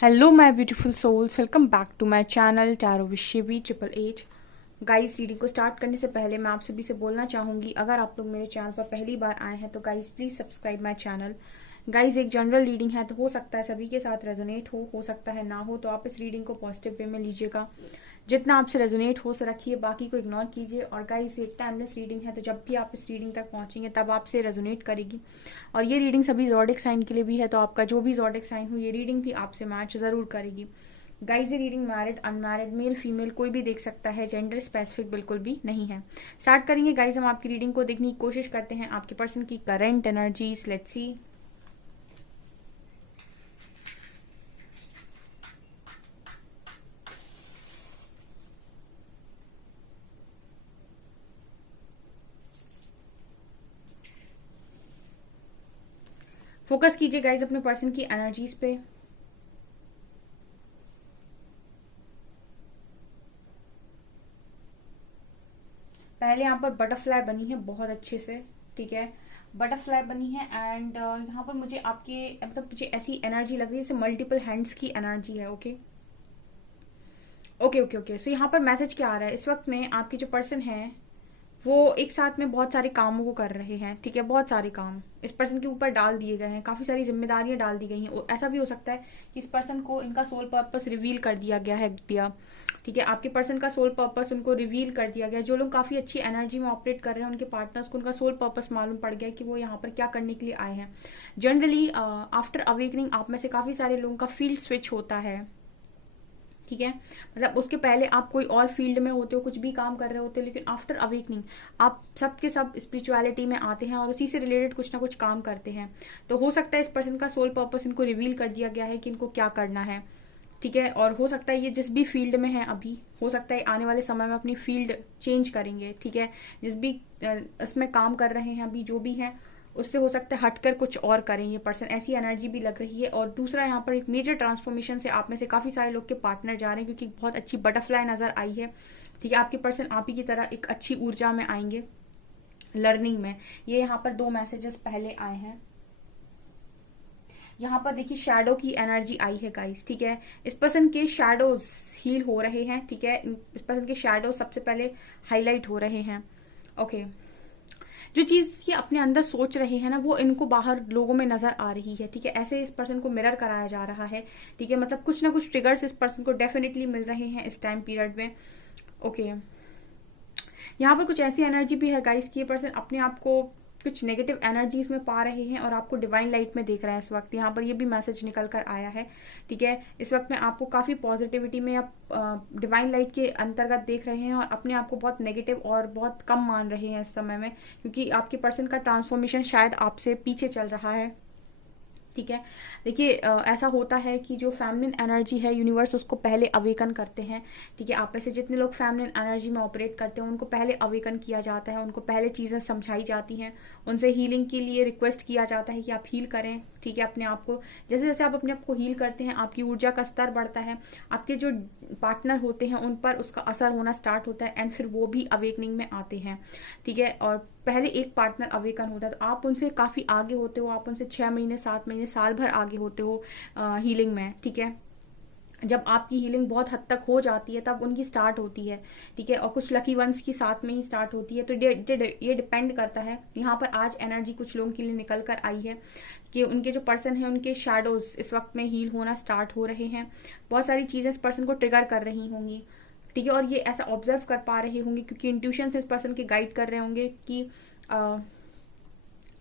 Hello my beautiful souls, welcome back to my channel tarot with Shivi 888। Guys, reading को start करने से पहले मैं आप सभी से बोलना चाहूंगी, अगर आप लोग मेरे चैनल पर पहली बार आए हैं तो guys please subscribe my channel. Guys, एक जनरल रीडिंग है तो हो सकता है सभी के साथ रेजोनेट हो सकता है ना हो, तो आप इस रीडिंग को पॉजिटिव वे में लीजिएगा। जितना आपसे रेजोनेट हो से रखिए, बाकी को इग्नोर कीजिए। और गाइस, एक टाइमलेस रीडिंग है तो जब भी आप इस रीडिंग तक पहुंचेंगे तब आपसे रेजोनेट करेगी। और ये रीडिंग सभी ज़ोडिक साइन के लिए भी है, तो आपका जो भी ज़ोडिक साइन हो ये रीडिंग भी आपसे मैच जरूर करेगी। गाइस, ये reading married unmarried male female कोई भी देख सकता है, जेंडर स्पेसिफिक बिल्कुल भी नहीं है। स्टार्ट करेंगे गाइस, हम आपकी रीडिंग को देखने की कोशिश करते हैं आपके पर्सन की current energies. Let's see. Focus कीजिए गाइस अपने पर्सन की एनर्जीज पे। पहले यहाँ पर बटरफ्लाई बनी है बहुत अच्छे से, ठीक है। बटरफ्लाई बनी है एंड यहाँ पर मुझे आपके मतलब मुझे ऐसी एनर्जी लग रही है जैसे मल्टीपल हैंड्स की एनर्जी है। Okay okay okay okay. So यहाँ पर मैसेज क्या आ रहा है, इस वक्त में आपके जो पर्सन है वो एक साथ में बहुत सारे कामों को कर रहे हैं, ठीक है। बहुत सारे काम इस पर्सन के ऊपर डाल दिए गए हैं, काफी सारी जिम्मेदारियां डाल दी गई हैं। ऐसा भी हो सकता है कि इस पर्सन को इनका सोल पर्पस रिवील कर दिया गया है, ठीक है। आपके पर्सन का सोल पर्पस उनको रिवील कर दिया गया। जो लोग काफी अच्छी एनर्जी में ऑपरेट कर रहे हैं उनके पार्टनर्स को उनका सोल पर्पस मालूम पड़ गया कि वो यहाँ पर क्या करने के लिए आए हैं। जनरली आफ्टर अवेकनिंग आप में से काफी सारे लोगों का फील्ड स्विच होता है, ठीक है। मतलब उसके पहले आप कोई और फील्ड में होते हो, कुछ भी काम कर रहे होते हो, लेकिन आफ्टर अवेकनिंग आप सब के सब स्पिरिचुअलिटी में आते हैं और उसी से रिलेटेड कुछ ना कुछ काम करते हैं। तो हो सकता है इस पर्सन का सोल पर्पस इनको रिवील कर दिया गया है कि इनको क्या करना है, ठीक है। और हो सकता है ये जिस भी फील्ड में है अभी, हो सकता है आने वाले समय में अपनी फील्ड चेंज करेंगे, ठीक है। जिस भी इसमें काम कर रहे हैं अभी, जो भी है उससे हो सकता है हटकर कुछ और करें ये पर्सन, ऐसी एनर्जी भी लग रही है। और दूसरा, यहाँ पर एक मेजर ट्रांसफॉर्मेशन से आप में से काफी सारे लोग के पार्टनर जा रहे हैं, क्योंकि बहुत अच्छी बटरफ्लाई नजर आई है, ठीक है। आपके पर्सन आप ही की तरह एक अच्छी ऊर्जा में आएंगे, लर्निंग में। ये यहाँ पर 2 मैसेजेस पहले आए हैं। यहाँ पर देखिए शैडो की एनर्जी आई है गाइस, ठीक है। इस पर्सन के शैडोज हील हो रहे हैं, ठीक है। इस पर्सन के शैडो सबसे पहले हाईलाइट हो रहे हैं। ओके, जो चीज ये अपने अंदर सोच रहे हैं ना, वो इनको बाहर लोगों में नजर आ रही है, ठीक है। ऐसे इस पर्सन को मिरर कराया जा रहा है, ठीक है। मतलब कुछ ना कुछ ट्रिगर्स इस पर्सन को डेफिनेटली मिल रहे हैं इस टाइम पीरियड में। ओके, यहाँ पर कुछ ऐसी एनर्जी भी है गाइस कि ये पर्सन अपने आप को कुछ नेगेटिव एनर्जीज में पा रहे हैं और आपको डिवाइन लाइट में देख रहे हैं इस वक्त। यहाँ पर ये भी मैसेज निकल कर आया है, ठीक है। इस वक्त में आपको काफी पॉजिटिविटी में आप डिवाइन लाइट के अंतर्गत देख रहे हैं और अपने आप को बहुत नेगेटिव और बहुत कम मान रहे हैं इस समय में, क्योंकि आपके पर्सन का ट्रांसफॉर्मेशन शायद आपसे पीछे चल रहा है, ठीक है। देखिए ऐसा होता है कि जो फैमिलिन एनर्जी है यूनिवर्स उसको पहले अवेकन करते हैं, ठीक है। आप में से जितने लोग फैमिलिन एनर्जी में ऑपरेट करते हैं उनको पहले अवेकन किया जाता है, उनको पहले चीजें समझाई जाती हैं, उनसे हीलिंग के लिए रिक्वेस्ट किया जाता है कि आप हील करें, ठीक है, अपने आप को। जैसे जैसे आप अपने आप को हील करते हैं आपकी ऊर्जा का स्तर बढ़ता है, आपके जो पार्टनर होते हैं उन पर उसका असर होना स्टार्ट होता है एंड फिर वो भी अवेकनिंग में आते हैं, ठीक है। और पहले एक पार्टनर अवेकन होता है तो आप उनसे काफी आगे होते हो, आप उनसे 6 महीने 7 महीने साल भर आगे होते हो हीलिंग में, ठीक है। जब आपकी हीलिंग बहुत हद तक हो जाती है तब उनकी स्टार्ट होती है, ठीक है। और कुछ लकी वंस की साथ में ही स्टार्ट होती है। तो ये डिपेंड करता है। यहाँ पर आज एनर्जी कुछ लोगों के लिए निकल कर आई है कि उनके जो पर्सन है उनके शैडोज इस वक्त में हील होना स्टार्ट हो रहे हैं। बहुत सारी चीजें इस पर्सन को ट्रिगर कर रही होंगी, ठीक है। और ये ऐसा ऑब्जर्व कर पा रहे होंगे क्योंकि इंट्यूशन से इस पर्सन के गाइड कर रहे होंगे कि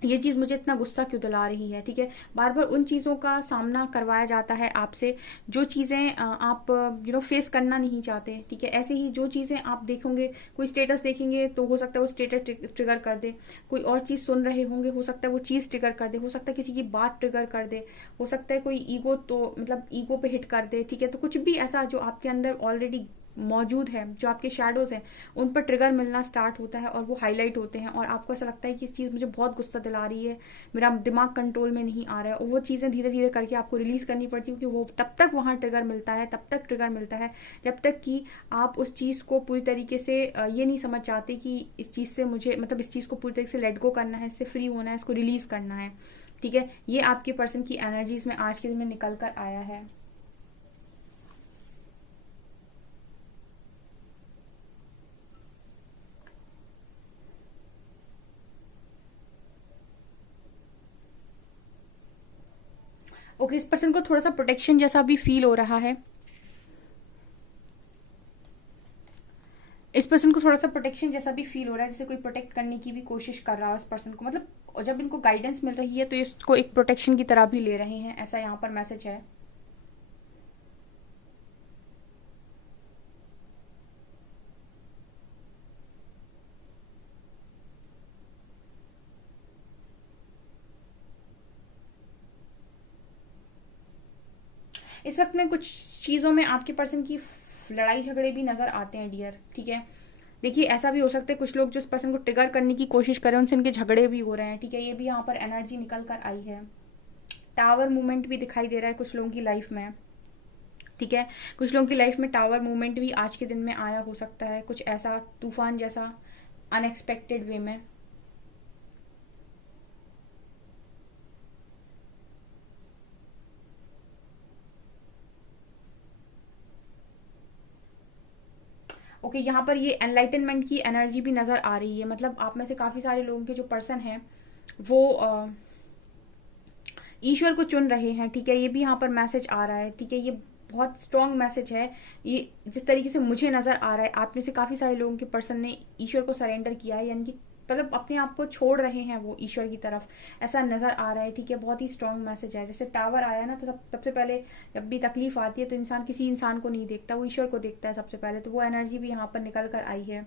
ये चीज मुझे इतना गुस्सा क्यों दिला रही है, ठीक है। बार बार उन चीजों का सामना करवाया जाता है आपसे जो चीजें आप फेस करना नहीं चाहते, ठीक है। ऐसे ही जो चीजें आप देखोगे, कोई स्टेटस देखेंगे तो हो सकता है वो स्टेटस ट्रिगर कर दे, कोई और चीज सुन रहे होंगे हो सकता है वो चीज ट्रिगर कर दे, हो सकता है किसी की बात ट्रिगर कर दे, हो सकता है कोई ईगो तो मतलब ईगो पे हिट कर दे, ठीक है। तो कुछ भी ऐसा जो आपके अंदर ऑलरेडी मौजूद है, जो आपके शैडोज हैं उन पर ट्रिगर मिलना स्टार्ट होता है और वो हाईलाइट होते हैं और आपको ऐसा लगता है कि इस चीज मुझे बहुत गुस्सा दिला रही है, मेरा दिमाग कंट्रोल में नहीं आ रहा है। और वो चीजें धीरे धीरे करके आपको रिलीज करनी पड़ती है, क्योंकि वो तब तक वहां ट्रिगर मिलता है, तब तक ट्रिगर मिलता है जब तक कि आप उस चीज को पूरी तरीके से ये नहीं समझ चाहते कि इस चीज से मुझे मतलब इस चीज को पूरी तरीके से लेट गो करना है, इससे फ्री होना है, इसको रिलीज करना है, ठीक है। ये आपके पर्सन की एनर्जीज में आज के दिन में निकल कर आया है। ओके, इस पर्सन को थोड़ा सा प्रोटेक्शन जैसा भी फील हो रहा है। इस पर्सन को थोड़ा सा प्रोटेक्शन जैसा भी फील हो रहा है, जैसे कोई प्रोटेक्ट करने की भी कोशिश कर रहा है इस पर्सन को, मतलब जब इनको गाइडेंस मिल रही है तो इसको एक प्रोटेक्शन की तरह भी ले रहे हैं, ऐसा यहाँ पर मैसेज है। इस वक्त में कुछ चीज़ों में आपके पर्सन की लड़ाई झगड़े भी नजर आते हैं डियर, ठीक है। देखिए ऐसा भी हो सकता है कुछ लोग जो इस पर्सन को ट्रिगर करने की कोशिश कर रहे हैं उनसे इनके झगड़े भी हो रहे हैं, ठीक है। ये भी यहाँ पर एनर्जी निकल कर आई है। टावर मूवमेंट भी दिखाई दे रहा है कुछ लोगों की लाइफ में, ठीक है। कुछ लोगों की लाइफ में टावर मूवमेंट भी आज के दिन में आया हो सकता है, कुछ ऐसा तूफान जैसा अनएक्सपेक्टेड वे में। ओके, यहाँ पर ये एनलाइटनमेंट की एनर्जी भी नजर आ रही है, मतलब आप में से काफी सारे लोगों के जो पर्सन हैं वो ईश्वर को चुन रहे हैं, ठीक है। ये भी यहाँ पर मैसेज आ रहा है, ठीक है। ये बहुत स्ट्रॉन्ग मैसेज है। ये जिस तरीके से मुझे नजर आ रहा है आप में से काफी सारे लोगों के पर्सन ने ईश्वर को सरेंडर किया है, यानी कि मतलब अपने आप को छोड़ रहे हैं वो ईश्वर की तरफ, ऐसा नजर आ रहा है, ठीक है। बहुत ही स्ट्रॉन्ग मैसेज है। जैसे टावर आया ना, तो सबसे पहले जब भी तकलीफ आती है तो इंसान किसी इंसान को नहीं देखता, वो ईश्वर को देखता है सबसे पहले, तो वो एनर्जी भी यहाँ पर निकल कर आई है।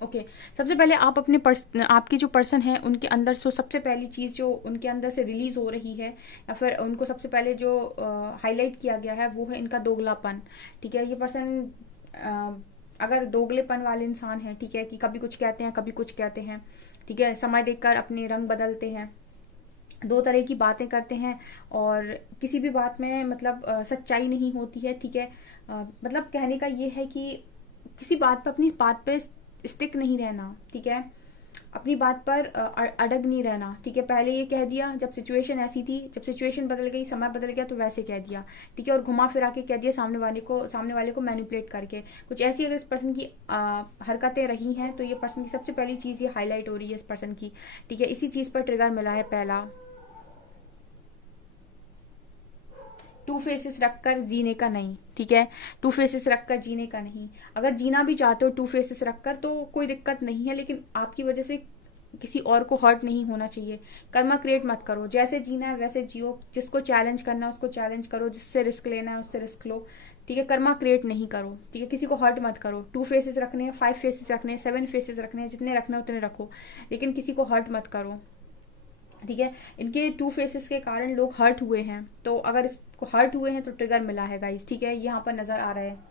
ओके, सबसे पहले आप अपने आपके जो पर्सन है उनके अंदर से सबसे पहली चीज जो उनके अंदर से रिलीज हो रही है या फिर उनको सबसे पहले जो हाईलाइट किया गया है वो है इनका दोगलापन, ठीक है। ये पर्सन अगर दोगलेपन वाले इंसान है, ठीक है, कि कभी कुछ कहते हैं कभी कुछ कहते हैं, ठीक है, समय देखकर अपने रंग बदलते हैं, दो तरह की बातें करते हैं और किसी भी बात में मतलब सच्चाई नहीं होती है, ठीक है। मतलब कहने का ये है कि किसी बात पर अपनी बात पे स्टिक नहीं रहना, ठीक है। अपनी बात पर अड़ग नहीं रहना, ठीक है। पहले ये कह दिया जब सिचुएशन ऐसी थी, जब सिचुएशन बदल गई, समय बदल गया तो वैसे कह दिया, ठीक है। और घुमा फिरा के कह दिया सामने वाले को मैनिपुलेट करके। कुछ ऐसी अगर इस पर्सन की हरकतें रही हैं तो ये पर्सन की सबसे पहली चीज ये हाईलाइट हो रही है इस पर्सन की, ठीक है। इसी चीज पर ट्रिगर मिला है पहला, टू फेसेस रखकर जीने का नहीं, ठीक है। टू फेसेस रखकर जीने का नहीं। अगर जीना भी चाहते हो टू फेसेस रखकर तो कोई दिक्कत नहीं है, लेकिन आपकी वजह से किसी और को हर्ट नहीं होना चाहिए। कर्मा क्रिएट मत करो, जैसे जीना है वैसे जियो, जिसको चैलेंज करना है उसको चैलेंज करो, जिससे रिस्क लेना है उससे रिस्क लो, ठीक है। कर्मा क्रिएट नहीं करो, ठीक है। किसी को हर्ट मत करो। टू फेसेस रखने हैं, 5 फेसेस रखने हैं, 7 फेसेस रखने हैं, जितने रखने हैं उतने रखो, लेकिन किसी को हर्ट मत करो, ठीक है। इनके टू फेसेस के कारण लोग हर्ट हुए हैं, तो अगर इसको हर्ट हुए हैं तो ट्रिगर मिला है गाइस, ठीक है। यहाँ पर नजर आ रहा है।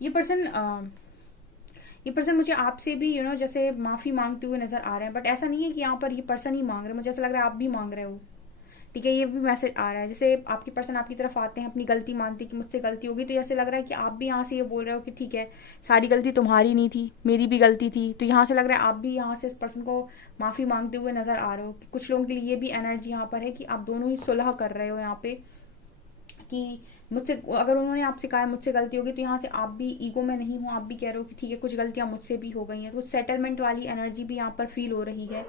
ये पर्सन ये पर्सन मुझे आपसे भी जैसे माफी मांगते हुए नजर आ रहे हैं, बट ऐसा नहीं है कि यहाँ पर ये पर्सन ही मांग रहे हैं, मुझे ऐसा लग रहा है आप भी मांग रहे हो, ठीक है। ये भी मैसेज आ रहा है जैसे आपके पर्सन आपकी तरफ आते हैं, अपनी गलती मानते हैं कि मुझसे गलती होगी, तो ऐसे लग रहा है कि आप भी यहाँ से ये बोल रहे हो कि ठीक है सारी गलती तुम्हारी नहीं थी, मेरी भी गलती थी, तो यहाँ से लग रहा है आप भी यहाँ से इस पर्सन को माफी मांगते हुए नजर आ रहे हो। कि कुछ लोगों के लिए ये भी एनर्जी यहाँ पर है कि आप दोनों ही सुलह कर रहे हो यहाँ पे, कि मुझसे अगर उन्होंने आपसे कहा मुझसे गलती होगी, तो यहाँ से आप भी ईगो में नहीं हो, आप भी कह रहे हो कि ठीक है कुछ गलतियां मुझसे भी हो गई हैं, तो कुछ सेटलमेंट वाली एनर्जी भी यहाँ पर फील हो रही है।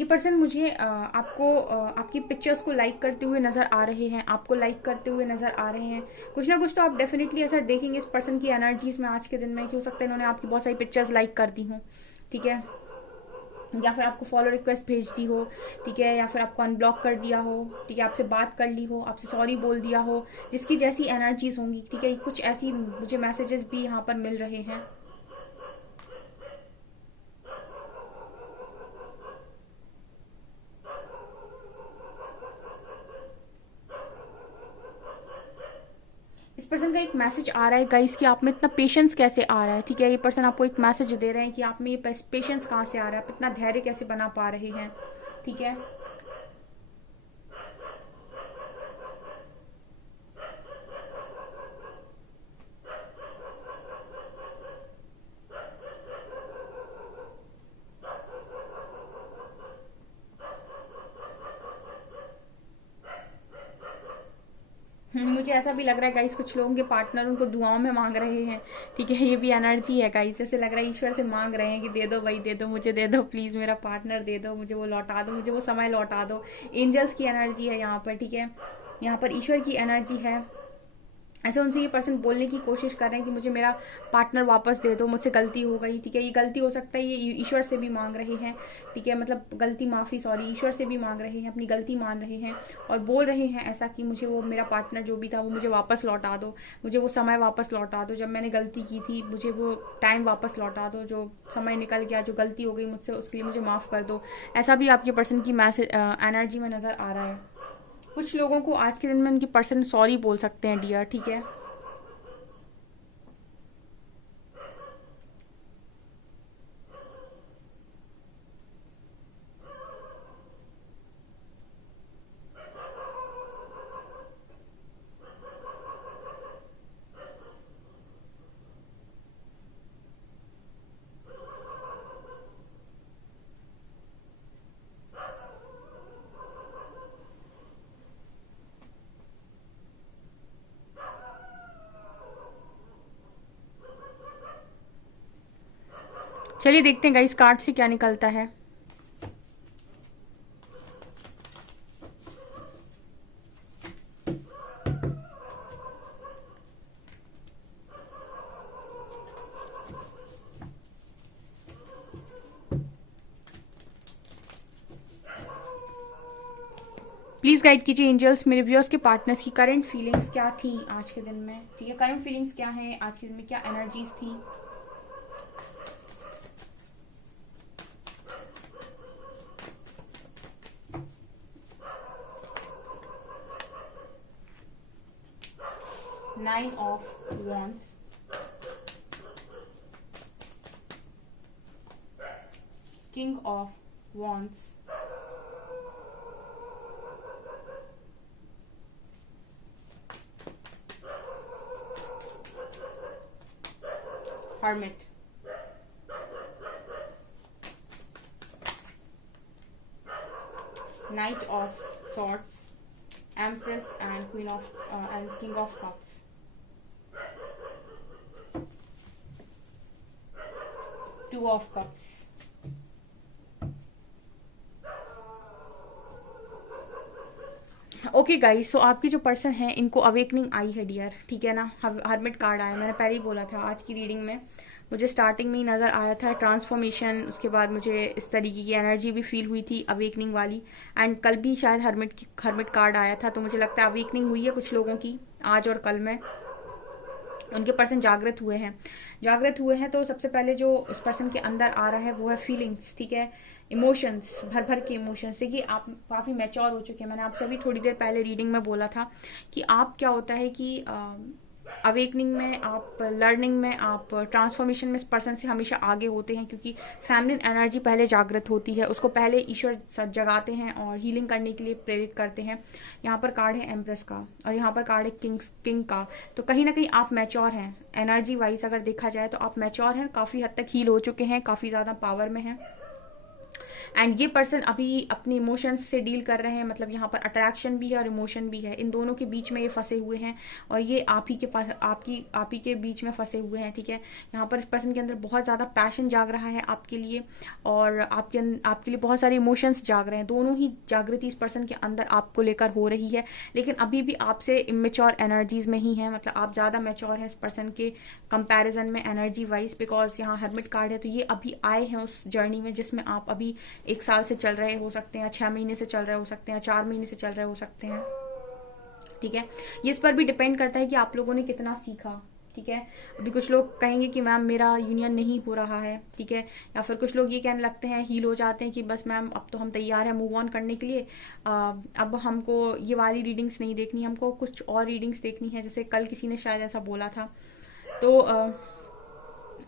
ये पर्सन मुझे आपकी पिक्चर्स को लाइक करते हुए नजर आ रहे हैं, आपको लाइक करते हुए नजर आ रहे हैं। कुछ ना कुछ तो आप डेफिनेटली ऐसा देखेंगे इस पर्सन की एनर्जीज में आज के दिन में, कि हो सकता है इन्होंने आपकी बहुत सारी पिक्चर्स लाइक कर दी हो, ठीक है, या फिर आपको फॉलो रिक्वेस्ट भेज दी हो, ठीक है, या फिर आपको अनब्लॉक कर दिया हो, ठीक है, आपसे बात कर ली हो, आपसे सॉरी बोल दिया हो, जिसकी जैसी एनर्जीज होंगी, ठीक है। कुछ ऐसी मुझे मैसेजेस भी यहाँ पर मिल रहे हैं। इस पर्सन का एक मैसेज आ रहा है गाइस कि आप में इतना पेशेंस कैसे आ रहा है, ठीक है। ये पर्सन आपको एक मैसेज दे रहे हैं कि आप में ये पेशेंस कहाँ से आ रहा है, आप इतना धैर्य कैसे बना पा रहे हैं, ठीक है। मुझे ऐसा भी लग रहा है गाइस कुछ लोगों के पार्टनर उनको दुआओं में मांग रहे हैं, ठीक है। ये भी एनर्जी है गाइस, जैसे लग रहा है ईश्वर से मांग रहे हैं कि दे दो भाई, दे दो, मुझे दे दो प्लीज, मेरा पार्टनर दे दो, मुझे वो लौटा दो, मुझे वो समय लौटा दो। एंजल्स की एनर्जी है यहाँ पर, ठीक है। यहाँ पर ईश्वर की एनर्जी है। ऐसे उनसे ये पर्सन बोलने की कोशिश कर रहे हैं कि मुझे मेरा पार्टनर वापस दे दो, मुझसे गलती हो गई, ठीक है। ये गलती हो सकता है, ये ईश्वर से भी मांग रहे हैं, ठीक है, मतलब गलती माफी सॉरी ईश्वर से भी मांग रहे हैं, अपनी गलती मान रहे हैं और बोल रहे हैं ऐसा कि मुझे वो मेरा पार्टनर जो भी था वो मुझे वापस लौटा दो, मुझे वो समय वापस लौटा दो, जब मैंने गलती की थी मुझे वो टाइम वापस लौटा दो, जो समय निकल गया, जो गलती हो गई मुझसे उसके लिए मुझे माफ कर दो। ऐसा भी आपके पर्सन की मैसेज एनर्जी में नजर आ रहा है। कुछ लोगों को आज के दिन में उनकी पर्सन सॉरी बोल सकते हैं डियर, ठीक है। चलिए देखते हैं गाइस कार्ड से क्या निकलता है। प्लीज गाइड कीजिए एंजल्स मेरे व्यूअर्स के पार्टनर्स की करंट फीलिंग्स क्या थी आज के दिन में, ठीक है। करंट फीलिंग्स क्या है आज के दिन में, क्या एनर्जीज थी। Nine of Wands, King of Wands, Hermit, Knight of Swords, Empress and Queen of and King of Cups, Two of Cups। Okay guys, so आपकी जो पर्सन है इनको अवेकनिंग आई है डियर, ठीक है ना। हर्मिट कार्ड आया, मैंने पहले ही बोला था आज की रीडिंग में, मुझे स्टार्टिंग में ही नजर आया था ट्रांसफॉर्मेशन, उसके बाद मुझे इस तरीके की एनर्जी भी फील हुई थी अवेकनिंग वाली। एंड कल भी शायद हर्मिट कार्ड आया था, तो मुझे लगता है अवेकनिंग हुई है कुछ लोगों की आज और कल में। उनके पर्सन जागृत हुए हैं। तो सबसे पहले जो उस पर्सन के अंदर आ रहा है वो है फीलिंग्स, ठीक है, इमोशंस, भर भर के इमोशंस। देखिए आप काफी मैच्योर हो चुके हैं। मैंने आपसे भी थोड़ी देर पहले रीडिंग में बोला था कि आप क्या होता है कि अवेकनिंग में, आप लर्निंग में, आप ट्रांसफॉर्मेशन में इस पर्सन से हमेशा आगे होते हैं, क्योंकि फेमिनिन एनर्जी पहले जागृत होती है, उसको पहले ईश्वर जगाते हैं और हीलिंग करने के लिए प्रेरित करते हैं। यहाँ पर कार्ड है एम्प्रेस का और यहाँ पर कार्ड है किंग का। तो कहीं ना कहीं आप मैच्योर हैं एनर्जी वाइज, अगर देखा जाए तो आप मैच्योर हैं, काफी हद तक हील हो चुके हैं, काफी ज्यादा पावर में हैं। एंड ये पर्सन अभी अपने इमोशंस से डील कर रहे हैं, मतलब यहाँ पर अट्रैक्शन भी है और इमोशन भी है, इन दोनों के बीच में ये फंसे हुए हैं और ये आप ही के पास आप ही के बीच में फंसे हुए हैं, ठीक है। यहाँ पर इस पर्सन के अंदर बहुत ज़्यादा पैशन जाग रहा है आपके लिए और आपके लिए बहुत सारे इमोशंस जाग रहे हैं, दोनों ही जागृति इस पर्सन के अंदर आपको लेकर हो रही है, लेकिन अभी भी आपसे इमेच्योर एनर्जीज में ही है, मतलब आप ज़्यादा मैच्योर हैं इस पर्सन के कंपैरिजन में एनर्जी वाइज, बिकॉज यहाँ हर्मिट कार्ड है, तो ये अभी आए हैं उस जर्नी में जिसमें आप अभी 1 साल से चल रहे हो सकते हैं, 6 महीने से चल रहे हो सकते हैं, 4 महीने से चल रहे हो सकते हैं, ठीक है। ये इस पर भी डिपेंड करता है कि आप लोगों ने कितना सीखा, ठीक है। अभी कुछ लोग कहेंगे कि मैम मेरा यूनियन नहीं हो रहा है, ठीक है, या फिर कुछ लोग ये कहने लगते हैं, हील हो जाते हैं कि बस मैम अब तो हम तैयार हैं मूव ऑन करने के लिए, अब हमको ये वाली रीडिंग्स नहीं देखनी, हमको कुछ और रीडिंग्स देखनी है, जैसे कल किसी ने शायद ऐसा बोला था। तो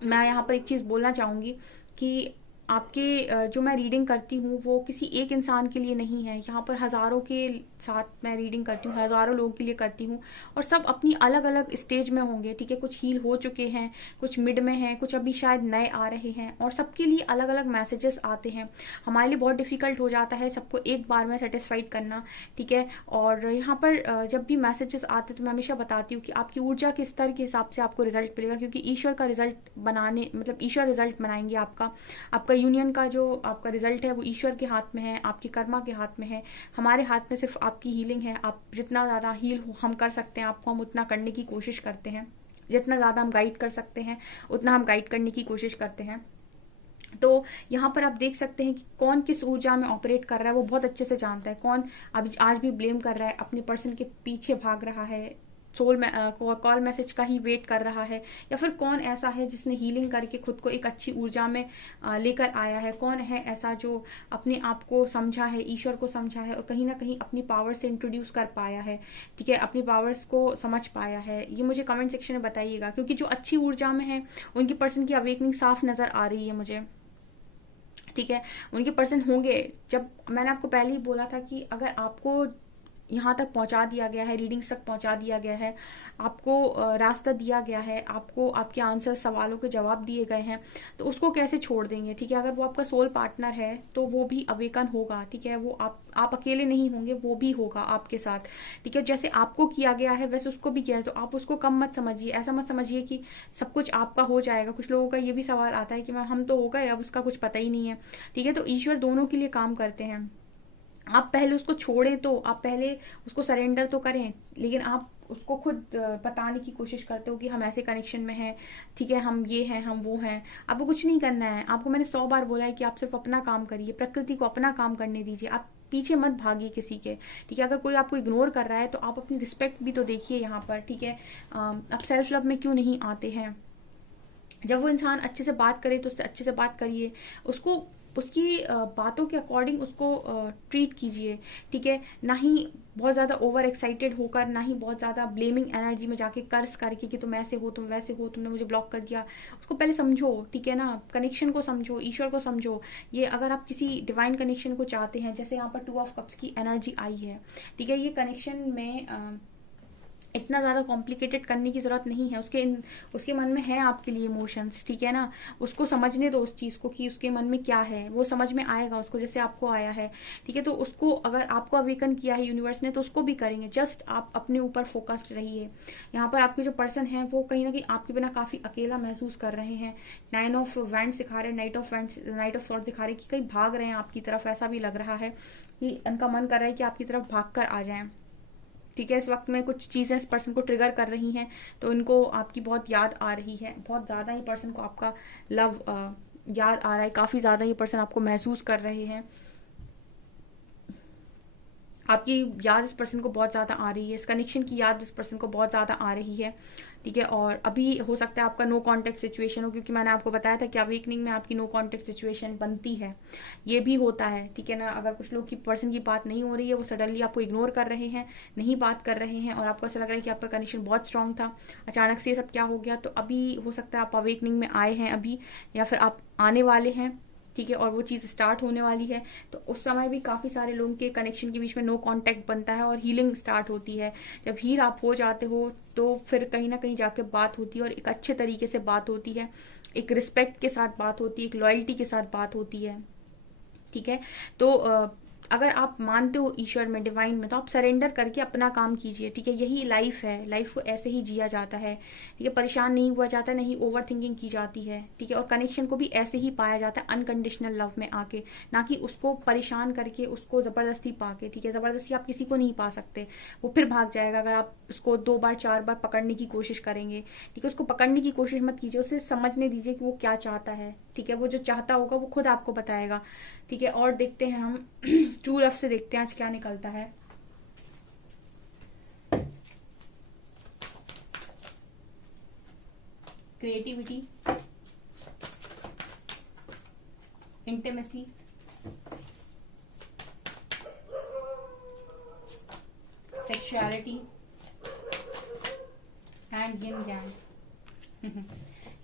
मैं यहाँ पर एक चीज़ बोलना चाहूँगी कि आपके जो मैं रीडिंग करती हूँ वो किसी एक इंसान के लिए नहीं है, यहाँ पर हज़ारों के साथ मैं रीडिंग करती हूँ, हज़ारों लोगों के लिए करती हूँ और सब अपनी अलग अलग स्टेज में होंगे, ठीक है। कुछ हील हो चुके हैं, कुछ मिड में हैं, कुछ अभी शायद नए आ रहे हैं और सबके लिए अलग अलग मैसेजेस आते हैं। हमारे लिए बहुत डिफिकल्ट हो जाता है सबको एक बार में सेटिस्फाइड करना, ठीक है। और यहाँ पर जब भी मैसेजेस आते हैं तो मैं हमेशा बताती हूँ कि आपकी ऊर्जा के स्तर के हिसाब से आपको रिजल्ट मिलेगा, क्योंकि ईश्वर का रिजल्ट बनाने मतलब ईश्वर रिजल्ट बनाएंगे आपका यूनियन का जो आपका रिजल्ट है वो ईश्वर के हाथ में है, आपके कर्मा के हाथ में है, हमारे हाथ में सिर्फ आपकी हीलिंग है। आप जितना ज़्यादा हील हम कर सकते हैं आपको, हम उतना करने की कोशिश करते हैं, जितना ज़्यादा हम गाइड कर सकते हैं उतना हम गाइड करने की कोशिश करते हैं। तो यहाँ पर आप देख सकते हैं कि कौन किस ऊर्जा में ऑपरेट कर रहा है वो बहुत अच्छे से जानता है, कौन अभी आज भी ब्लेम कर रहा है, अपने पर्सन के पीछे भाग रहा है, सोल में कॉल मैसेज का ही वेट कर रहा है, या फिर कौन ऐसा है जिसने हीलिंग करके खुद को एक अच्छी ऊर्जा में लेकर आया है, कौन है ऐसा जो अपने आप को समझा है, ईश्वर को समझा है और कहीं ना कहीं अपनी पावर से इंट्रोड्यूस कर पाया है, ठीक है, अपनी पावर्स को समझ पाया है। ये मुझे कमेंट सेक्शन में बताइएगा, क्योंकि जो अच्छी ऊर्जा में है उनकी पर्सन की अवेकनिंग साफ नजर आ रही है मुझे, ठीक है। उनके पर्सन होंगे, जब मैंने आपको पहले ही बोला था कि अगर आपको यहाँ तक पहुंचा दिया गया है, रीडिंग्स तक पहुंचा दिया गया है, आपको रास्ता दिया गया है, आपको आपके आंसर सवालों के जवाब दिए गए हैं, तो उसको कैसे छोड़ देंगे, ठीक है। अगर वो आपका सोल पार्टनर है तो वो भी अवेकन होगा, ठीक है, वो आप अकेले नहीं होंगे, वो भी होगा आपके साथ, ठीक है। जैसे आपको किया गया है वैसे उसको भी किया है, तो आप उसको कम मत समझिए, ऐसा मत समझिए कि सब कुछ आपका हो जाएगा। कुछ लोगों का ये भी सवाल आता है कि मैम हम तो हो गए, अब उसका कुछ पता ही नहीं है, ठीक है। तो ईश्वर दोनों के लिए काम करते हैं, आप पहले उसको छोड़ें, तो आप पहले उसको सरेंडर तो करें, लेकिन आप उसको खुद बताने की कोशिश करते हो कि हम ऐसे कनेक्शन में हैं, ठीक है, हम ये हैं, हम वो हैं। आपको कुछ नहीं करना है, आपको मैंने 100 बार बोला है कि आप सिर्फ अपना काम करिए, प्रकृति को अपना काम करने दीजिए, आप पीछे मत भागिए किसी के, ठीक है। अगर कोई आपको इग्नोर कर रहा है तो आप अपनी रिस्पेक्ट भी तो देखिए यहाँ पर, ठीक है। आप सेल्फ लव में क्यों नहीं आते हैं? जब वो इंसान अच्छे से बात करे तो उससे अच्छे से बात करिए, उसको उसकी बातों के अकॉर्डिंग उसको ट्रीट कीजिए, ठीक है। ना ही बहुत ज़्यादा ओवर एक्साइटेड होकर, ना ही बहुत ज़्यादा ब्लेमिंग एनर्जी में जाके कर्स करके कि तुम ऐसे हो, तुम वैसे हो, तुमने मुझे ब्लॉक कर दिया। उसको पहले समझो, ठीक है ना, कनेक्शन को समझो, ईश्वर को समझो। ये अगर आप किसी डिवाइन कनेक्शन को चाहते हैं, जैसे यहाँ पर 2 ऑफ कप्स की एनर्जी आई है, ठीक है, ये कनेक्शन में इतना ज़्यादा कॉम्प्लिकेटेड करने की ज़रूरत नहीं है। उसके मन में है आपके लिए इमोशंस, ठीक है ना, उसको समझने दो उस चीज़ को कि उसके मन में क्या है, वो समझ में आएगा उसको, जैसे आपको आया है, ठीक है। तो उसको अगर आपको अवेकन किया है यूनिवर्स ने तो उसको भी करेंगे, जस्ट आप अपने ऊपर फोकस्ड रहिए। यहाँ पर आपके जो पर्सन है वो कहीं ना कहीं आपके बिना काफ़ी अकेला महसूस कर रहे हैं। 9 ऑफ वैंड्स दिखा रहे हैं, नाइट ऑफ सॉर्ड्स दिखा रहे हैं कि कहीं भाग रहे हैं आपकी तरफ, ऐसा भी लग रहा है कि उनका मन कर रहा है कि आपकी तरफ भाग कर आ जाएं, ठीक है। इस वक्त में कुछ चीज़ें इस पर्सन को ट्रिगर कर रही हैं, तो इनको आपकी बहुत याद आ रही है, बहुत ज़्यादा ही पर्सन को आपका लव याद आ रहा है, काफ़ी ज़्यादा ही पर्सन आपको महसूस कर रहे हैं, आपकी याद इस पर्सन को बहुत ज़्यादा आ रही है, इस कनेक्शन की याद इस पर्सन को बहुत ज़्यादा आ रही है, ठीक है। और अभी हो सकता है आपका नो कांटेक्ट सिचुएशन हो, क्योंकि मैंने आपको बताया था कि अवेकनिंग में आपकी नो कांटेक्ट सिचुएशन बनती है, ये भी होता है, ठीक है ना। अगर कुछ लोग की पर्सन की बात नहीं हो रही है, वो सडनली आपको इग्नोर कर रहे हैं, नहीं बात कर रहे हैं और आपको ऐसा लग रहा है कि आपका कनेक्शन बहुत स्ट्रांग था, अचानक से ये सब क्या हो गया। तो अभी हो सकता है आप अवेकनिंग में आए हैं अभी, या फिर आप आने वाले हैं, ठीक है, और वो चीज़ स्टार्ट होने वाली है। तो उस समय भी काफ़ी सारे लोगों के कनेक्शन के बीच में नो कांटेक्ट बनता है और हीलिंग स्टार्ट होती है। जब हील आप हो जाते हो तो फिर कहीं ना कहीं जाके बात होती है और एक अच्छे तरीके से बात होती है, एक रिस्पेक्ट के साथ बात होती है, एक लॉयल्टी के साथ बात होती है, ठीक है। तो अगर आप मानते हो ईश्वर में, डिवाइन में, तो आप सरेंडर करके अपना काम कीजिए, ठीक है। यही लाइफ है, लाइफ को ऐसे ही जिया जाता है, ठीक है। परेशान नहीं हुआ जाता, नहीं ओवर थिंकिंग की जाती है, ठीक है। और कनेक्शन को भी ऐसे ही पाया जाता है, अनकंडीशनल लव में आके, ना कि उसको परेशान करके, उसको जबरदस्ती पाके, ठीक है। जबरदस्ती आप किसी को नहीं पा सकते, वो फिर भाग जाएगा अगर आप उसको 2 बार 4 बार पकड़ने की कोशिश करेंगे, ठीक है। उसको पकड़ने की कोशिश मत कीजिए, उसे समझने दीजिए कि वो क्या चाहता है, ठीक है। वो जो चाहता होगा वो खुद आपको बताएगा, ठीक है। और देखते हैं हम ट्रू लव से देखते हैं आज क्या निकलता है। क्रिएटिविटी, इंटीमेसी, सेक्सुअलिटी एंड यिन यांग।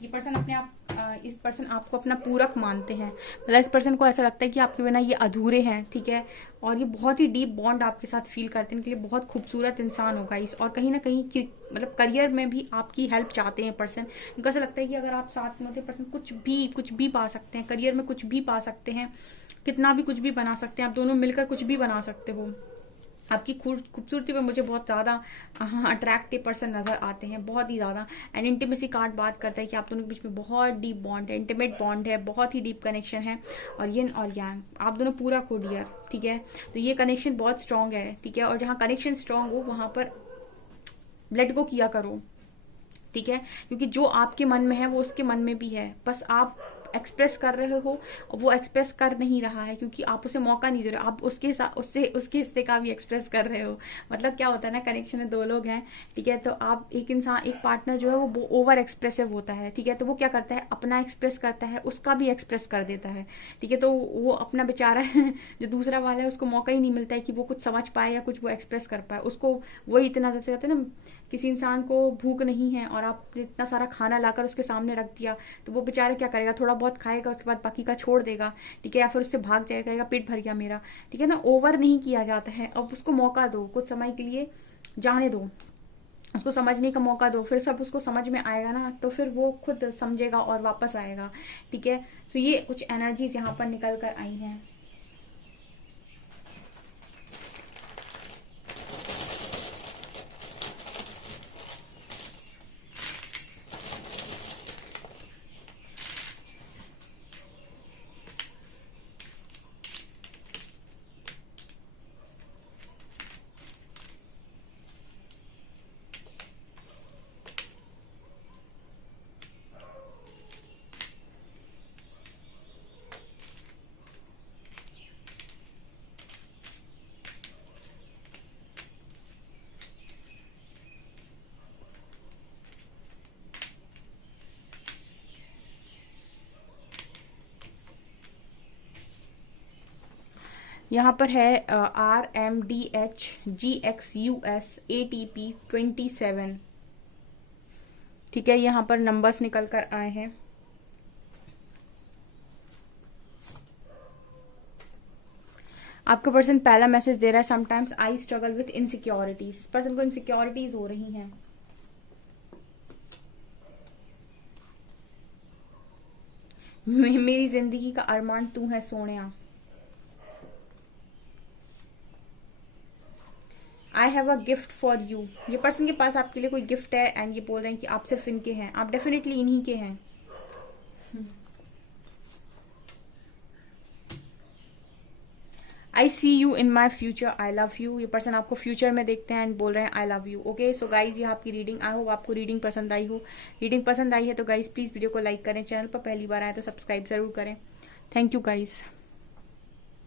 ये पर्सन अपने आप, इस पर्सन आपको अपना पूरक मानते हैं, मतलब इस पर्सन को ऐसा लगता है कि आपके बिना ये अधूरे हैं, ठीक है। और ये बहुत ही डीप बॉन्ड आपके साथ फील करते हैं, इनके लिए बहुत खूबसूरत इंसान होगा इस, और कहीं ना कहीं मतलब करियर में भी आपकी हेल्प चाहते हैं पर्सन। उनको ऐसा लगता है कि अगर आप साथ में होते पर्सन कुछ भी पा सकते हैं, करियर में कुछ भी पा सकते हैं, कितना भी कुछ भी बना सकते हैं, आप दोनों मिलकर कुछ भी बना सकते हो। आपकी खूबसूरती पे मुझे बहुत ज़्यादा अट्रैक्टिव पर्सन नज़र आते हैं, बहुत ही ज़्यादा। एंड इंटीमेसी कार्ड बात करता है कि आप दोनों के बीच में बहुत डीप बॉन्ड है, इंटीमेट बॉन्ड है, बहुत ही डीप कनेक्शन है। और यिन और यांग, आप दोनों पूरा को डियर, ठीक है। तो ये कनेक्शन बहुत स्ट्रांग है, ठीक है। और जहाँ कनेक्शन स्ट्रांग हो वहां पर लेट गो किया करो, ठीक है। क्योंकि जो आपके मन में है वो उसके मन में भी है, बस आप एक्सप्रेस कर रहे हो और वो एक्सप्रेस कर नहीं रहा है क्योंकि आप उसे मौका नहीं दे रहे हो, आप उसके साथ उसके हिस्से का भी एक्सप्रेस कर रहे हो। मतलब क्या होता है ना, कनेक्शन में 2 लोग हैं, ठीक है। तो आप एक इंसान, एक पार्टनर जो है वो ओवर एक्सप्रेसिव होता है, ठीक है। तो वो क्या करता है, अपना एक्सप्रेस करता है, उसका भी एक्सप्रेस कर देता है, ठीक है। तो वो अपना बेचारा जो दूसरा वाला है उसको मौका ही नहीं मिलता है कि वो कुछ समझ पाए या कुछ वो एक्सप्रेस कर पाए। उसको वही इतना, जैसे कहते हैं ना, किसी इंसान को भूख नहीं है और आपने इतना सारा खाना लाकर उसके सामने रख दिया, तो वो बेचारा क्या करेगा, थोड़ा बहुत खाएगा, उसके बाद बाकी का छोड़ देगा, ठीक है। या फिर उससे भाग जाएगा, कहेगा पेट भर गया मेरा, ठीक है ना। ओवर नहीं किया जाता है, अब उसको मौका दो, कुछ समय के लिए जाने दो, उसको समझने का मौका दो, फिर सब उसको समझ में आएगा ना, तो फिर वो खुद समझेगा और वापस आएगा, ठीक है। तो ये कुछ एनर्जीज यहाँ पर निकल कर आई हैं। यहाँ पर है RMDHGXUS ATP 27, ठीक है। यहाँ पर नंबर्स निकल कर आए हैं। आपका पर्सन पहला मैसेज दे रहा है, sometimes I struggle with insecurities. इस पर्सन को इनसिक्योरिटीज हो रही हैं। मेरी जिंदगी का अरमान तू है Sonia. I have a gift for you. ये पर्सन के पास आपके लिए कोई गिफ्ट है एंड ये बोल रहे हैं कि आप सिर्फ इनके हैं, आप डेफिनेटली इन्हीं के हैं। I see you in my future, I love you. ये पर्सन आपको फ्यूचर में देखते हैं एंड बोल रहे हैं I love you. Okay, so guys ये आपकी रीडिंग, आई होप आपको रीडिंग पसंद आई हो। रीडिंग पसंद आई है तो गाइज प्लीज वीडियो को लाइक करें, चैनल पर पहली बार आए तो सब्सक्राइब जरूर करें। Thank you guys.